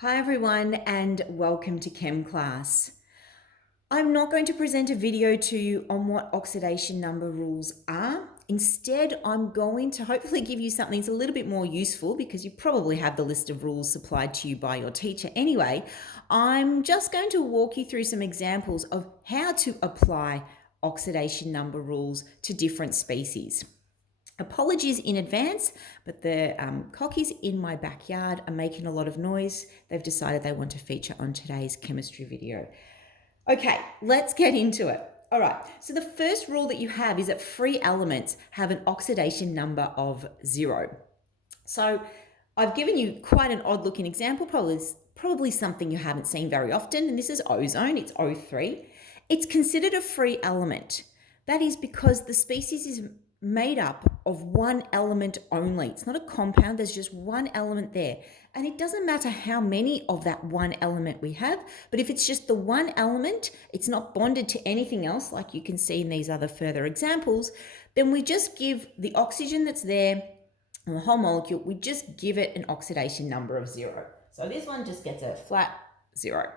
Hi everyone and welcome to Chem class. I'm not going to present a video to you on what oxidation number rules are. Instead, I'm going to hopefully give you something that's a little bit more useful because you probably have the list of rules supplied to you by your teacher anyway. I'm just going to walk you through some examples of how to apply oxidation number rules to different species. Apologies in advance, but the cockies in my backyard are making a lot of noise. They've decided they want to feature on today's chemistry video. Okay, let's get into it. All right, so the first rule that you have is that free elements have an oxidation number of 0. So I've given you quite an odd looking example, probably something you haven't seen very often, and this is ozone, it's O3. It's considered a free element. That is because the species is made up of one element only. It's not a compound, there's just one element there. And it doesn't matter how many of that one element we have, but if it's just the one element, it's not bonded to anything else, like you can see in these other further examples, then we just give the oxygen that's there and the whole molecule, we just give it an oxidation number of 0. So this one just gets a flat 0.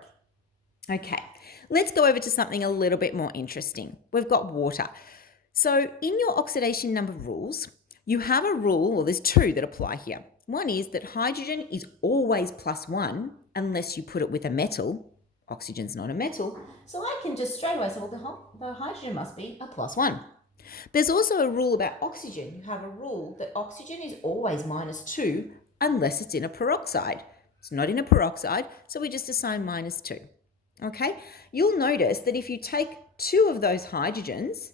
Okay, let's go over to something a little bit more interesting. We've got water. So in your oxidation number rules, you have a rule, well, there's two that apply here. One is that hydrogen is always +1 unless you put it with a metal. Oxygen's not a metal. So I can just straight away say, well, the hydrogen must be a +1. There's also a rule about oxygen. You have a rule that oxygen is always -2 unless it's in a peroxide. It's not in a peroxide, so we just assign -2. Okay? You'll notice that if you take two of those hydrogens,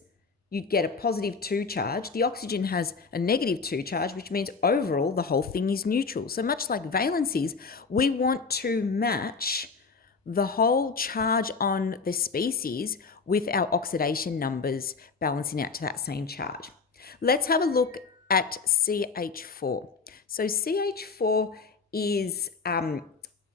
you'd get a +2 charge. The oxygen has a -2 charge, which means overall the whole thing is neutral. So much like valencies, we want to match the whole charge on the species with our oxidation numbers balancing out to that same charge. Let's have a look at CH4. So CH4 is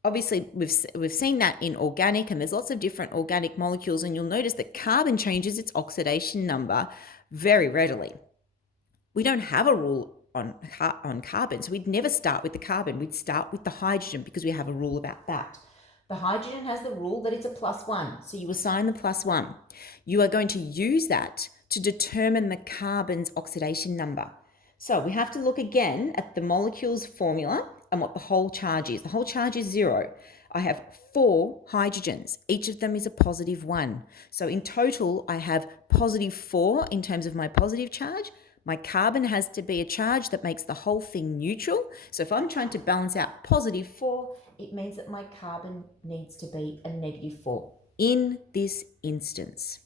obviously we've seen that in organic, and there's lots of different organic molecules, and you'll notice that carbon changes its oxidation number very readily. We don't have a rule on carbon, so we'd never start with the carbon. We'd start with the hydrogen because we have a rule about that. The hydrogen has the rule that it's a +1, so you assign the +1. You are going to use that to determine the carbon's oxidation number. So we have to look again at the molecule's formula and what the whole charge is. The whole charge is 0. I have 4 hydrogens. Each of them is a +1. So in total, I have +4 in terms of my positive charge. My carbon has to be a charge that makes the whole thing neutral. So if I'm trying to balance out +4, it means that my carbon needs to be a -4 in this instance.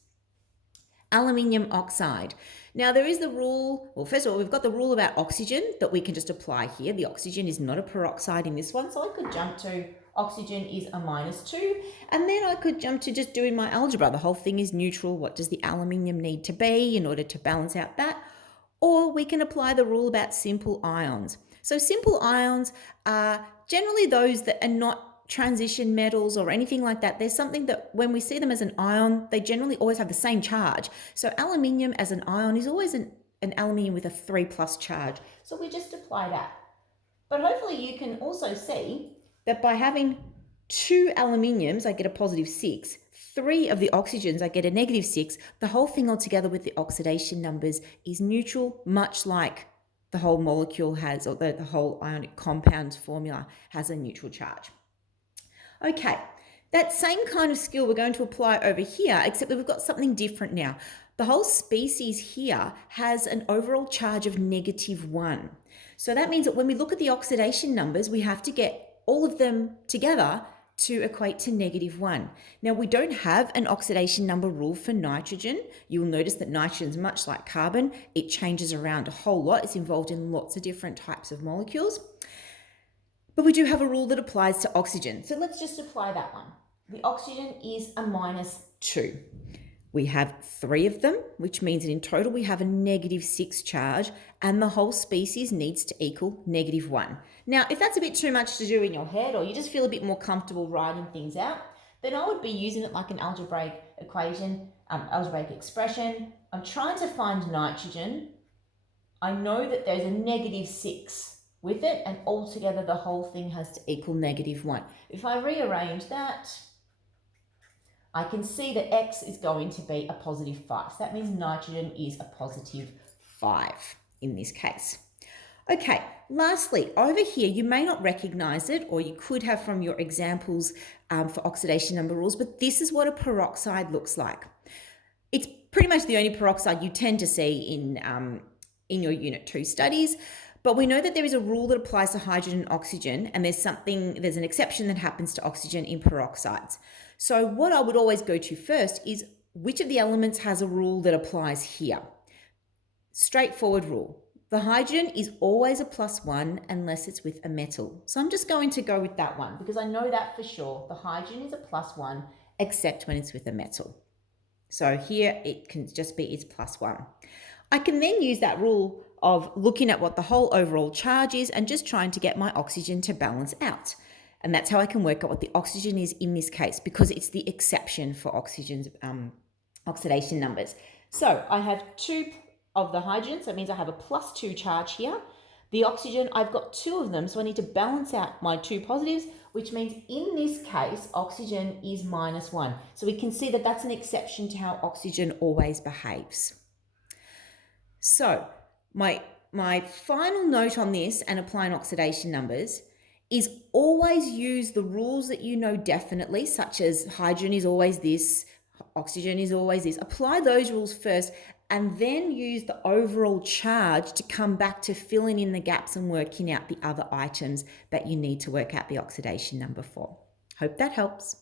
Aluminium oxide. Now there is the rule, well, first of all, we've got the rule about oxygen that we can just apply here. The oxygen is not a peroxide in this one, so I could jump to oxygen is a -2, and then I could jump to just doing my algebra. The whole thing is neutral. What does the aluminium need to be in order to balance out that? Or we can apply the rule about simple ions. So simple ions are generally those that are not transition metals or anything like that. There's something that when we see them as an ion, they generally always have the same charge. So aluminium as an ion is always an aluminium with a 3+ charge. So we just apply that. But hopefully you can also see that by having 2 aluminiums, I get a +6. 3 of the oxygens, I get a -6. The whole thing altogether with the oxidation numbers is neutral, much like the whole molecule has, or the whole ionic compound formula has a neutral charge. Okay, that same kind of skill we're going to apply over here, except that we've got something different now. The whole species here has an overall charge of -1. So that means that when we look at the oxidation numbers, we have to get all of them together to equate to -1. Now, we don't have an oxidation number rule for nitrogen. You'll notice that nitrogen is much like carbon. It changes around a whole lot. It's involved in lots of different types of molecules. But we do have a rule that applies to oxygen. So let's just apply that one. The oxygen is a -2. We have 3 of them, which means that in total we have a -6 charge, and the whole species needs to equal -1. Now, if that's a bit too much to do in your head, or you just feel a bit more comfortable writing things out, then I would be using it like an algebraic equation, algebraic expression. I'm trying to find nitrogen. I know that there's a -6 with it, and altogether the whole thing has to equal -1. If I rearrange that, I can see that X is going to be a +5. So that means nitrogen is a +5 in this case. Okay, lastly, over here, you may not recognize it, or you could have from your examples for oxidation number rules, but this is what a peroxide looks like. It's pretty much the only peroxide you tend to see in your Unit 2 studies, but we know that there is a rule that applies to hydrogen and oxygen, and there's an exception that happens to oxygen in peroxides. So what I would always go to first is which of the elements has a rule that applies here. Straightforward rule. The hydrogen is always a +1 unless it's with a metal. So I'm just going to go with that one because I know that for sure. The hydrogen is a +1 except when it's with a metal. So here it can just be its +1. I can then use that rule of looking at what the whole overall charge is and just trying to get my oxygen to balance out. And that's how I can work out what the oxygen is in this case, because it's the exception for oxygen's oxidation numbers. So I have 2 of the hydrogen, so it means I have a +2 charge here. The oxygen, I've got 2 of them, so I need to balance out my 2 positives, which means in this case, oxygen is -1. So we can see that that's an exception to how oxygen always behaves. So my final note on this and applying oxidation numbers is always use the rules that you know definitely, such as hydrogen is always this, oxygen is always this. Apply those rules first and then use the overall charge to come back to filling in the gaps and working out the other items that you need to work out the oxidation number for. Hope that helps.